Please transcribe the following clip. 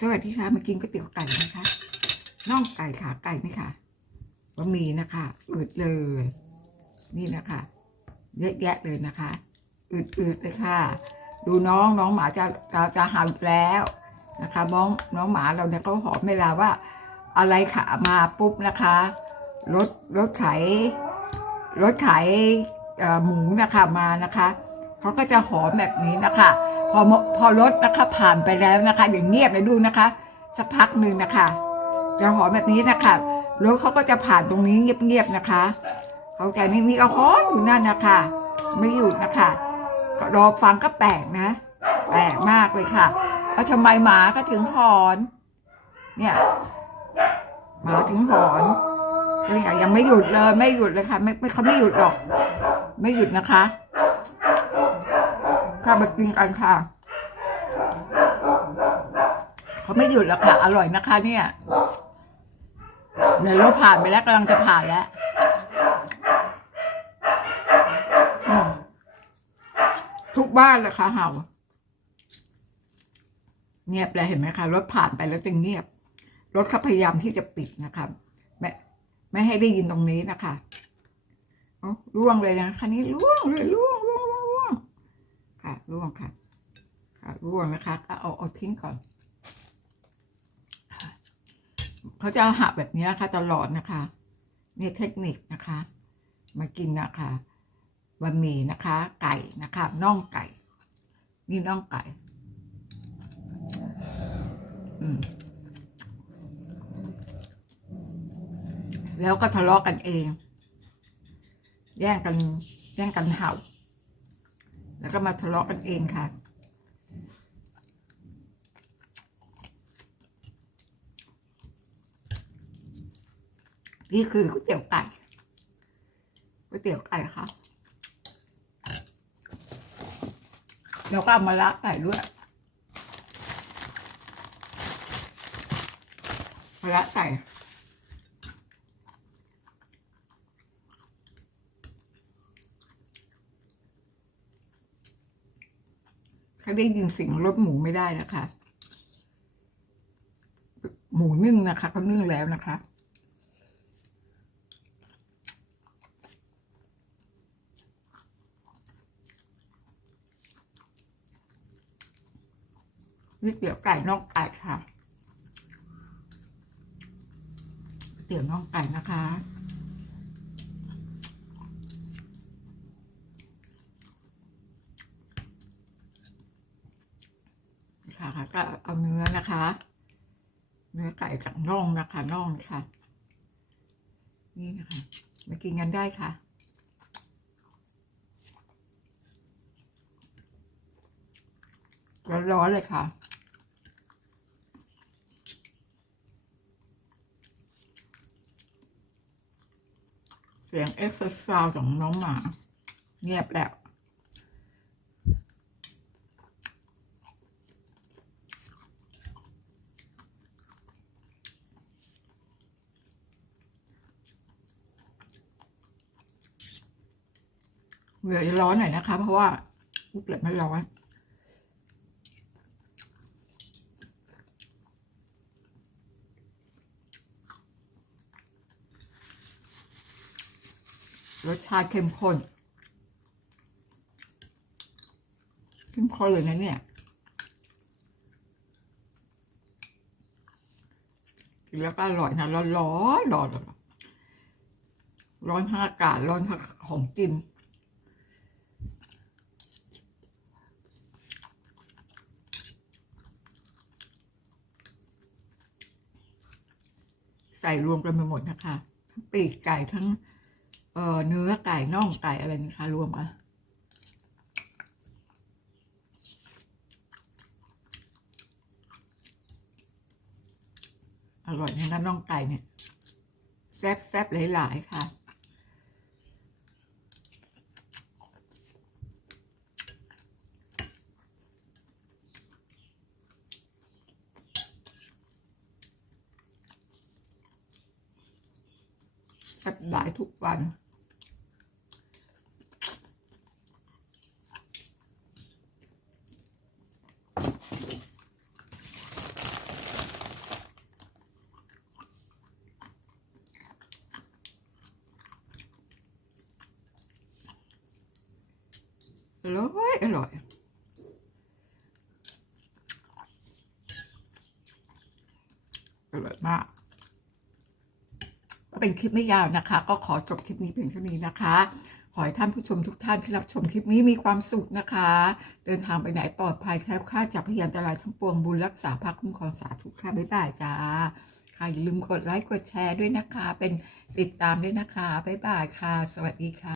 สวัสดีค่ะ มากินก๋วยเตี๋ยวไก่นะคะน่องไก่ขาไก่ไหมคะบะหมี่นะคะอืดเลย นี่นะคะ เยอะแยะเลยนะคะอืดๆเลยค่ะ ดูน้องน้องหมาจะจะจะหาอีกแล้วนะคะน้องน้องหมาเราเนี่ยเขาหอมเวลาว่า อะไรขามาปุ๊บนะคะรถรถไถรถไถหมูนะคะมานะคะเขาก็จะหอมแบบนี้นะคะ พอพอรถนะคะผ่านไปแล้วนะคะ อย่างเงียบเลยดูนะคะ สักพักหนึ่งนะคะ จะหอมแบบนี้นะคะรถเขาก็จะผ่านตรงนี้เงียบๆนะคะ เขาใจนี่มีก็หอมอยู่นั่นนะคะ ไม่หยุดนะคะรอฟังก็แปลกนะ แปลกมากเลยค่ะแล้วทำไมหมาก็ถึงหอน เนี่ยหมาถึงหอนเนี่ยยังไม่หยุดเลย ไม่หยุดเลยค่ะ ไม่ไม่เขาไม่หยุดหรอก ไม่หยุดนะคะ ข้ามากินกันค่ะเขาไม่หยุดแล้วค่ะ อร่อยนะคะ เนี่ยเนี่ยรถผ่านไปแล้วกำลังจะผ่านแล้วทุกบ้านเลยค่ะเห่า เงียบเลยเห็นไหมคะรถผ่านไปแล้วจะเงียบ รถเขาพยายามที่จะปิดนะคะไม่ไม่ให้ได้ยินตรงนี้นะคะเอาล่วงเลยนะคันนี้ล่วงเลยล่วงล่วงล่วงล่วง ค่ะล่วงค่ะค่ะล่วงนะคะ ก็เอาเอาทิ้งก่อน เขาจะหักแบบนี้ค่ะตลอดนะคะนี่เทคนิคนะคะ มากินนะคะบะหมี่นะคะ ไก่นะคะน่องไก่ นี่น่องไก่แล้วก็ทะเลาะกันเอง แย่งกัน แย่งกันเห่า แล้วก็มาทะเลาะกันเองค่ะ นี่คือก๋วยเตี๋ยวไก่ก๋วยเตี๋ยวไก่ค่ะแล้วก็เอามาละใส่ด้วยมะระใส่ เขาได้ยินเสียงรสหมูไม่ได้นะคะ หมูนึ่งนะคะเขานึ่งแล้วนะคะนี่เตี๋ยวไก่นอกไก่ค่ะ เตี๋ยวน่องไก่นะคะ ค่ะค่ะ ก็เอาเนื้อนะคะ เนื้อไก่จากน่องนะคะน่องค่ะ นี่นะคะมากินกันได้ค่ะ ร้อนๆเลยค่ะเสียงเอ็กซ์ซาวของน้องหมา เงียบแล้ว เหลือจะร้อนหน่อยนะคะ เพราะว่าก๋วยเตี๋ยวมันร้อนรสชาติเข้มข้น เข้มข้นเลยนะเนี่ย กินแล้วก็อร่อยนะร้อนร้อนร้อนร้อนร้อนทั้งอากาศร้อนทั้งของกิน ใส่รวมกันไปหมดนะคะทั้งปีกไก่ทั้งเอ่อเนื้อไก่น่องไก่อะไรนี่คะ รวมกันอร่อยนะน่องไก่เนี่ยแซ่บแซ่บหลาย ๆ ค่ะ สัดได้ทุกวัน อร่อย อร่อยอร่อยมาก เป็นคลิปไม่ยาวนะคะ ก็ขอจบคลิปนี้เพียงเท่านี้นะคะ ขอให้ท่านผู้ชมทุกท่านที่รับชมคลิปนี้มีความสุขนะคะ เดินทางไปไหนปลอดภัยแคล้วคลาดจากพยานอันตรายทั้งปวงบุญรักษาพระคุ้มครองสาธุค่ะบ๊ายบายจ้าค่ะอย่าลืมกดไลค์กดแชร์ด้วยนะคะ เป็นติดตามด้วยนะคะบ๊ายบายค่ะ สวัสดีค่ะ